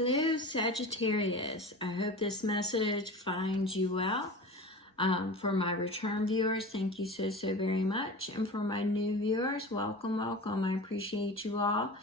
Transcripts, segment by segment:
Hello, Sagittarius. I hope this message finds you well. For my return viewers, thank you so very much. And for my new viewers, welcome. I appreciate you all.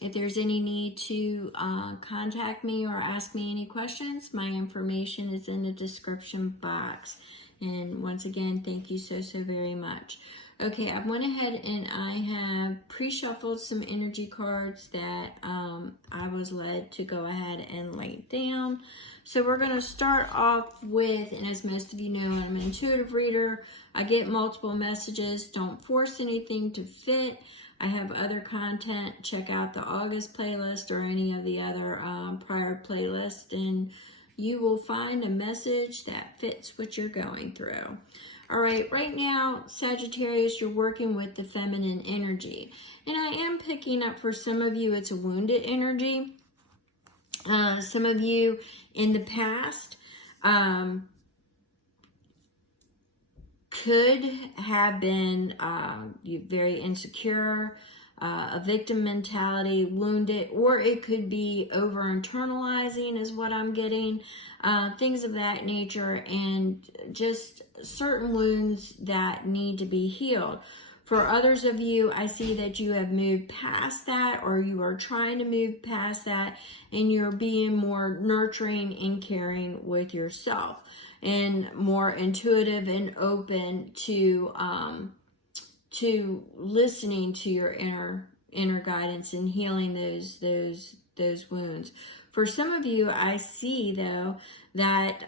If there's any need to contact me or ask me any questions, my information is in the description box. And once again, thank you so very much. Okay, I went ahead and I have pre-shuffled some energy cards that I was led to go ahead and lay down. So we're going to start off with, and as most of you know, I'm an intuitive reader. I get multiple messages. Don't force anything to fit. I have other content. Check out the August playlist or any of the other prior playlists, and you will find a message that fits what you're going through. All right, right now, Sagittarius, you're working with the feminine energy. And I am picking up for some of you, it's a wounded energy. Some of you in the past could have been very insecure, a victim mentality, wounded, or it could be over-internalizing is what I'm getting, things of that nature, and just certain wounds that need to be healed. For others of you, I see that you have moved past that, or you are trying to move past that, and you're being more nurturing and caring with yourself, and more intuitive and open to listening to your inner guidance and healing those wounds. For some of you, I see though that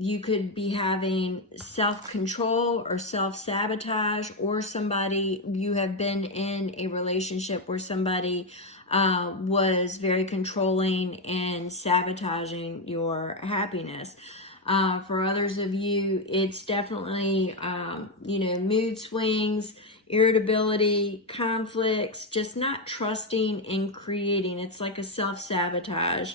you could be having self-control or self-sabotage, or you have been in a relationship where somebody was very controlling and sabotaging your happiness. For others of you, it's definitely, mood swings, irritability, conflicts, just not trusting and creating. It's like a self-sabotage.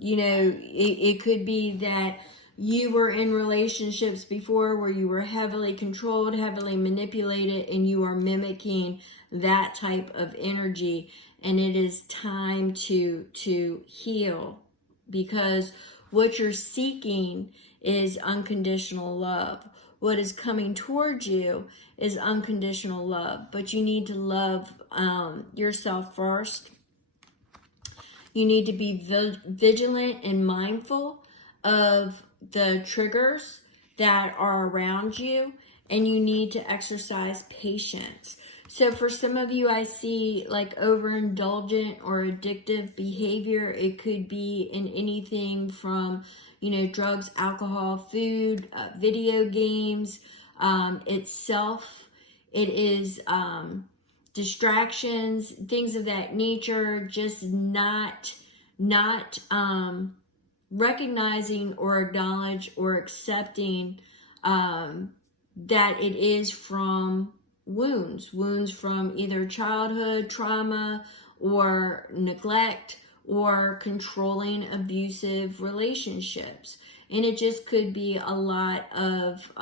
It could be that you were in relationships before where you were heavily controlled, heavily manipulated, and you are mimicking that type of energy. And it is time to heal, because what you're seeking is unconditional love. What is coming towards you is unconditional love, but you need to love yourself first. You need to be vigilant and mindful of the triggers that are around you, and you need to exercise patience. So for some of you, I see like overindulgent or addictive behavior. It could be in anything from, drugs, alcohol, food, video games, it is distractions, things of that nature, just not recognizing or acknowledge or accepting that it is from wounds from either childhood trauma or neglect or controlling abusive relationships. And it just could be a lot of,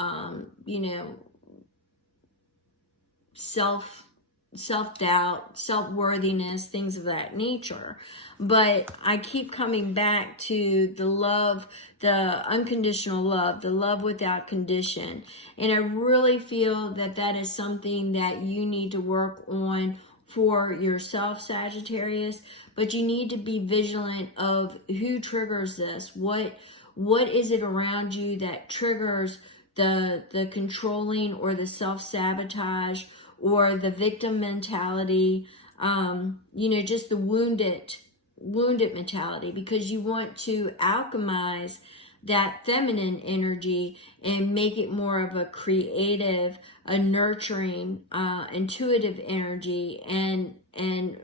self-doubt, self-worthiness, things of that nature. But I keep coming back to the love, the unconditional love, the love without condition. And I really feel that that is something that you need to work on for yourself, Sagittarius. But you need to be vigilant of who triggers this. What is it around you that triggers the controlling or the self-sabotage or the victim mentality, just the wounded mentality, because you want to alchemize that feminine energy and make it more of a creative, a nurturing, intuitive energy, and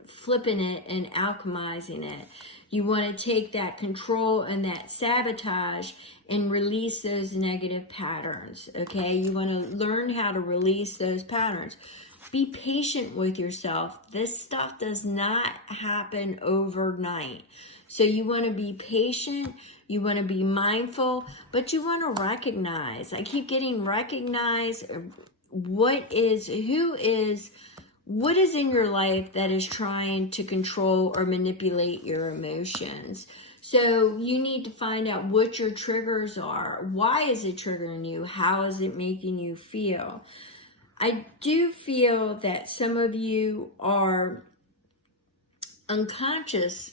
flipping it and alchemizing it. You want to take that control and that sabotage and release those negative patterns, okay? You want to learn how to release those patterns. Be patient with yourself. This stuff does not happen overnight. So you want to be patient, you want to be mindful, but you want to recognize. I keep getting recognize who is what is in your life that is trying to control or manipulate your emotions? So you need to find out what your triggers are. Why is it triggering you? How is it making you feel? I do feel that some of you are unconscious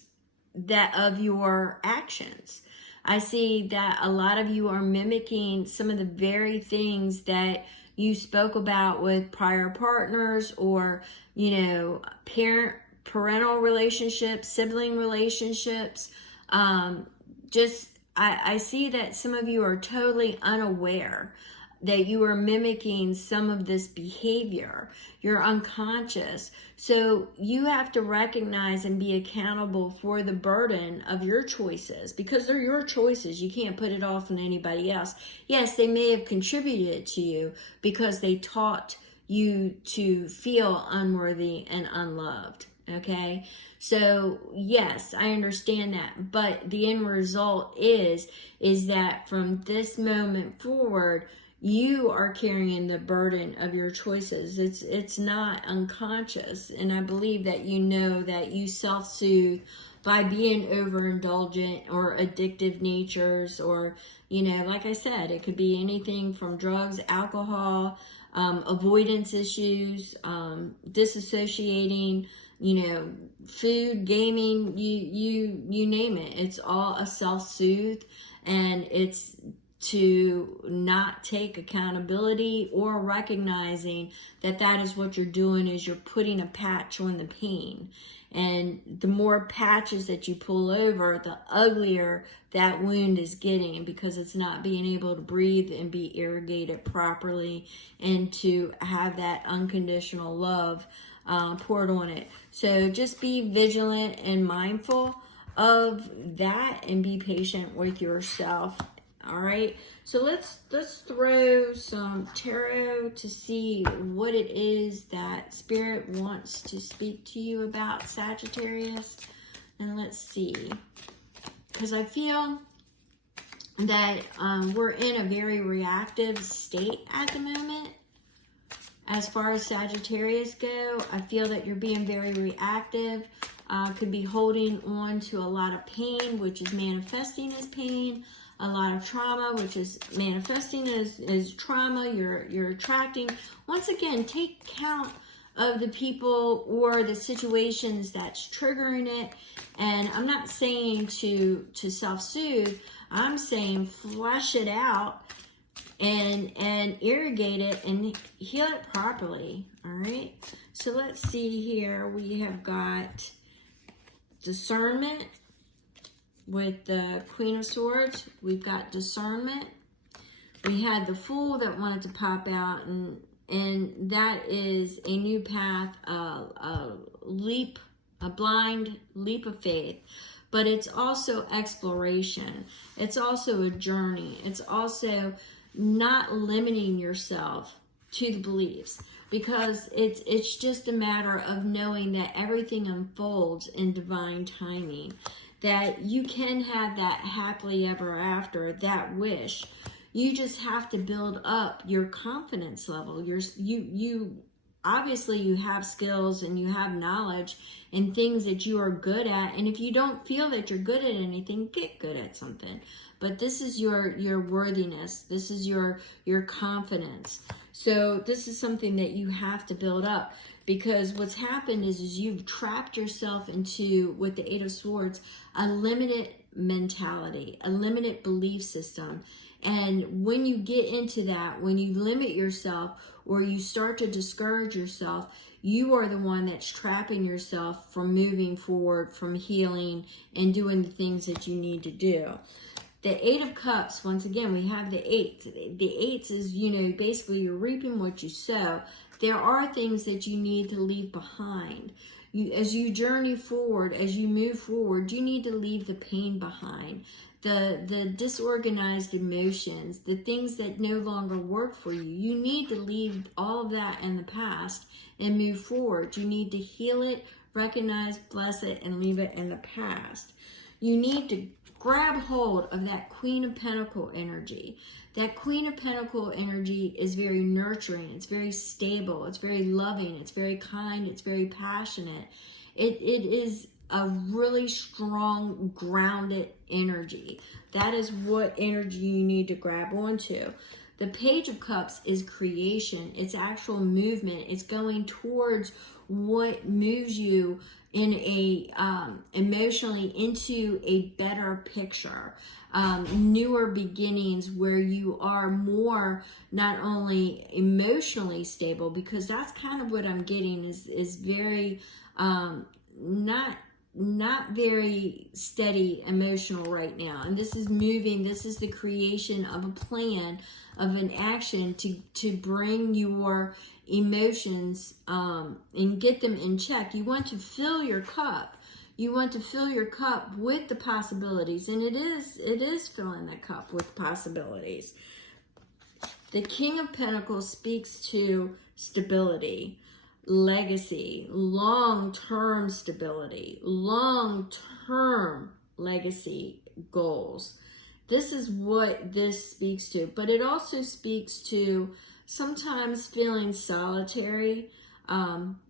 of your actions. I see that a lot of you are mimicking some of the very things that you spoke about with prior partners, or, parental relationships, sibling relationships. I see that some of you are totally unaware that you are mimicking some of this behavior. You're unconscious. So you have to recognize and be accountable for the burden of your choices, because they're your choices. You can't put it off on anybody else. Yes, they may have contributed to you because they taught you to feel unworthy and unloved. Okay? So yes, I understand that. But the end result is that from this moment forward, you are carrying the burden of your choices. It's not unconscious. And I believe that you know that you self-soothe by being overindulgent or addictive natures, or, like I said, it could be anything from drugs, alcohol, avoidance issues, disassociating, food, gaming, you name it. It's all a self-soothe, and it's to not take accountability or recognizing that is what you're doing, is you're putting a patch on the pain. And the more patches that you pull over, the uglier that wound is getting, because it's not being able to breathe and be irrigated properly, and to have that unconditional love poured on it. So just be vigilant and mindful of that, and be patient with yourself. All right, so let's throw some tarot to see what it is that Spirit wants to speak to you about, Sagittarius. And let's see, because I feel that we're in a very reactive state at the moment. As far as Sagittarius go, I feel that you're being very reactive. Could be holding on to a lot of pain, which is manifesting as pain. A lot of trauma, which is manifesting as trauma. You're attracting. Once again, take count of the people or the situations that's triggering it. And I'm not saying to self-soothe. I'm saying flush it out and irrigate it and heal it properly. All right. So let's see here. We have got discernment. With the Queen of Swords, we've got discernment. We had the Fool that wanted to pop out, and that is a new path, a blind leap of faith. But it's also exploration. It's also a journey. It's also not limiting yourself to the beliefs, because it's just a matter of knowing that everything unfolds in divine timing. That you can have that happily ever after, that wish. You just have to build up your confidence level. You obviously you have skills and you have knowledge and things that you are good at. And if you don't feel that you're good at anything, get good at something. But this is your worthiness. This is your confidence. So this is something that you have to build up. Because what's happened is you've trapped yourself into, with the Eight of Swords, a limited mentality, a limited belief system. And when you get into that, when you limit yourself or you start to discourage yourself, you are the one that's trapping yourself from moving forward, from healing and doing the things that you need to do. The Eight of Cups, once again, we have the eight. The eights is, basically you're reaping what you sow. There are things that you need to leave behind. As you journey forward, as you move forward, you need to leave the pain behind. The disorganized emotions, the things that no longer work for you. You need to leave all of that in the past and move forward. You need to heal it, recognize, bless it, and leave it in the past. you need to grab hold of that Queen of Pentacles energy. That Queen of Pentacles energy is very nurturing, it's very stable, it's very loving, it's very kind, it's very passionate. It is a really strong, grounded energy. That is what energy you need to grab onto. The Page of Cups is creation. It's actual movement. It's going towards what moves you in a emotionally into a better picture, newer beginnings where you are more not only emotionally stable, because that's kind of what I'm getting is very not very steady emotional right now. And this is moving, this is the creation of a plan, of an action to bring your emotions and get them in check. You want to fill your cup. You want to fill your cup with the possibilities, and it is filling that cup with possibilities. The King of Pentacles speaks to stability, legacy, long-term stability, long-term legacy goals. This is what this speaks to, but it also speaks to sometimes feeling solitary,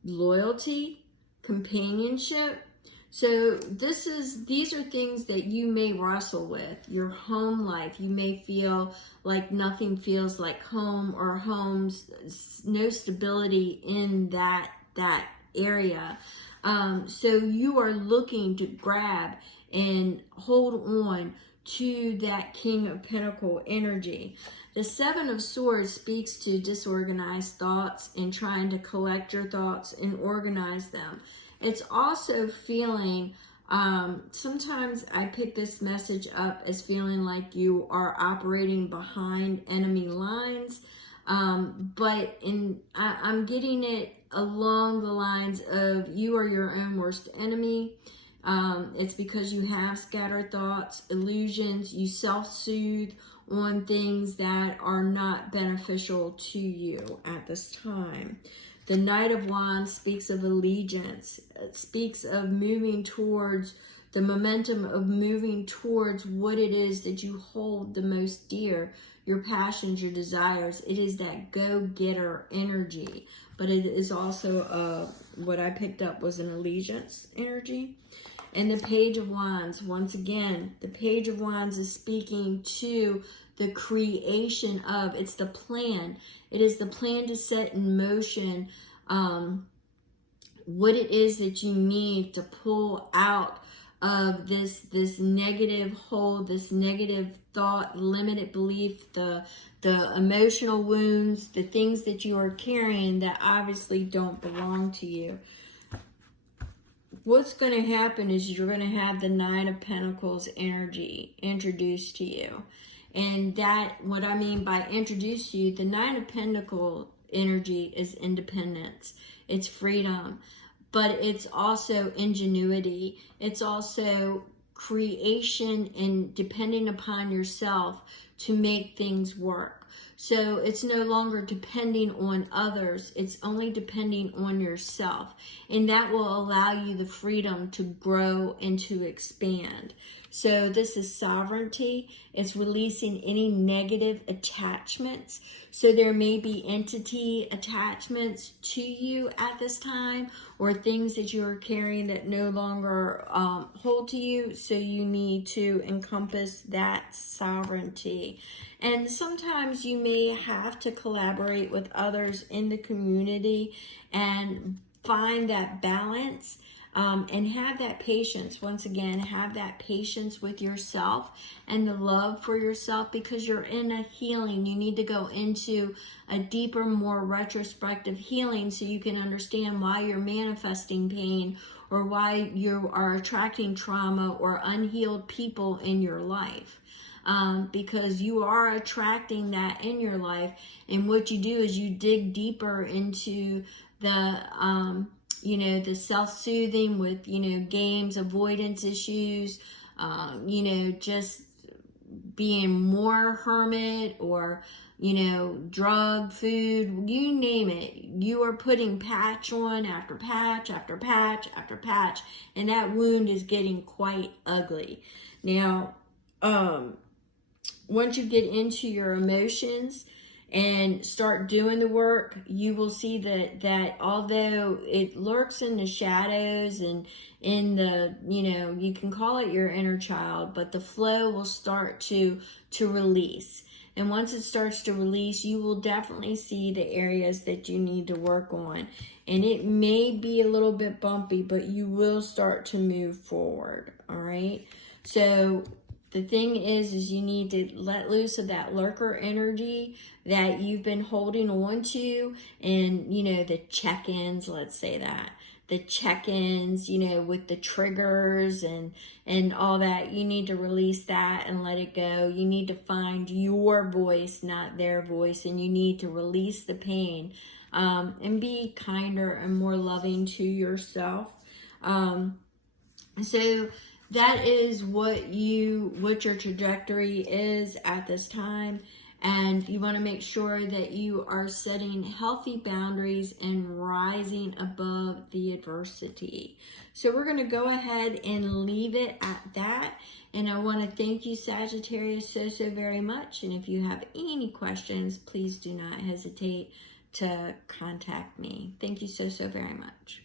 loyalty, companionship. So these are things that you may wrestle with. Your home life, you may feel like nothing feels like home, or home's no stability in that area. So you are looking to grab and hold on to that King of Pentacles energy. The Seven of Swords speaks to disorganized thoughts and trying to collect your thoughts and organize them. It's also feeling, sometimes I pick this message up as feeling like you are operating behind enemy lines, but I'm getting it along the lines of you are your own worst enemy. It's because you have scattered thoughts, illusions, you self-soothe on things that are not beneficial to you at this time. The Knight of Wands speaks of allegiance. It speaks of moving towards the momentum of moving towards what it is that you hold the most dear, your passions, your desires. It is that go-getter energy, but it is also what I picked up was an allegiance energy. And the Page of Wands, once again, the Page of Wands is speaking to the creation of, it's the plan. It is the plan to set in motion what it is that you need to pull out of this negative hold, this negative thought, limited belief, the emotional wounds, the things that you are carrying that obviously don't belong to you. What's going to happen is you're going to have the Nine of Pentacles energy introduced to you. And that, what I mean by introduce you, the Nine of Pentacles energy is independence. It's freedom. But it's also ingenuity. It's also creation and depending upon yourself to make things work. So it's no longer depending on others. It's only depending on yourself. And that will allow you the freedom to grow and to expand. So this is sovereignty. It's releasing any negative attachments. So there may be entity attachments to you at this time, or things that you are carrying that no longer hold to you. So you need to encompass that sovereignty. And sometimes you may have to collaborate with others in the community and find that balance. And have that patience. Once again, have that patience with yourself and the love for yourself, because you're in a healing. You need to go into a deeper, more retrospective healing so you can understand why you're manifesting pain, or why you are attracting trauma or unhealed people in your life. Because you are attracting that in your life. And what you do is you dig deeper into the the self-soothing with, games, avoidance issues, just being more hermit, or drug, food, you name it. You are putting patch on after patch after patch after patch, and that wound is getting quite ugly. Now, once you get into your emotions and start doing the work, you will see that although it lurks in the shadows and in the, you can call it your inner child, but the flow will start to release. And once it starts to release, you will definitely see the areas that you need to work on. And it may be a little bit bumpy, but you will start to move forward, all right? So the thing is you need to let loose of that lurker energy that you've been holding on to, and, the check-ins, let's say that. The check-ins, with the triggers and all that. You need to release that and let it go. You need to find your voice, not their voice, and you need to release the pain, and be kinder and more loving to yourself. So that is what your trajectory is at this time. And you want to make sure that you are setting healthy boundaries and rising above the adversity. So we're going to go ahead and leave it at that. And I want to thank you, Sagittarius, so very much. And if you have any questions, please do not hesitate to contact me. Thank you so very much.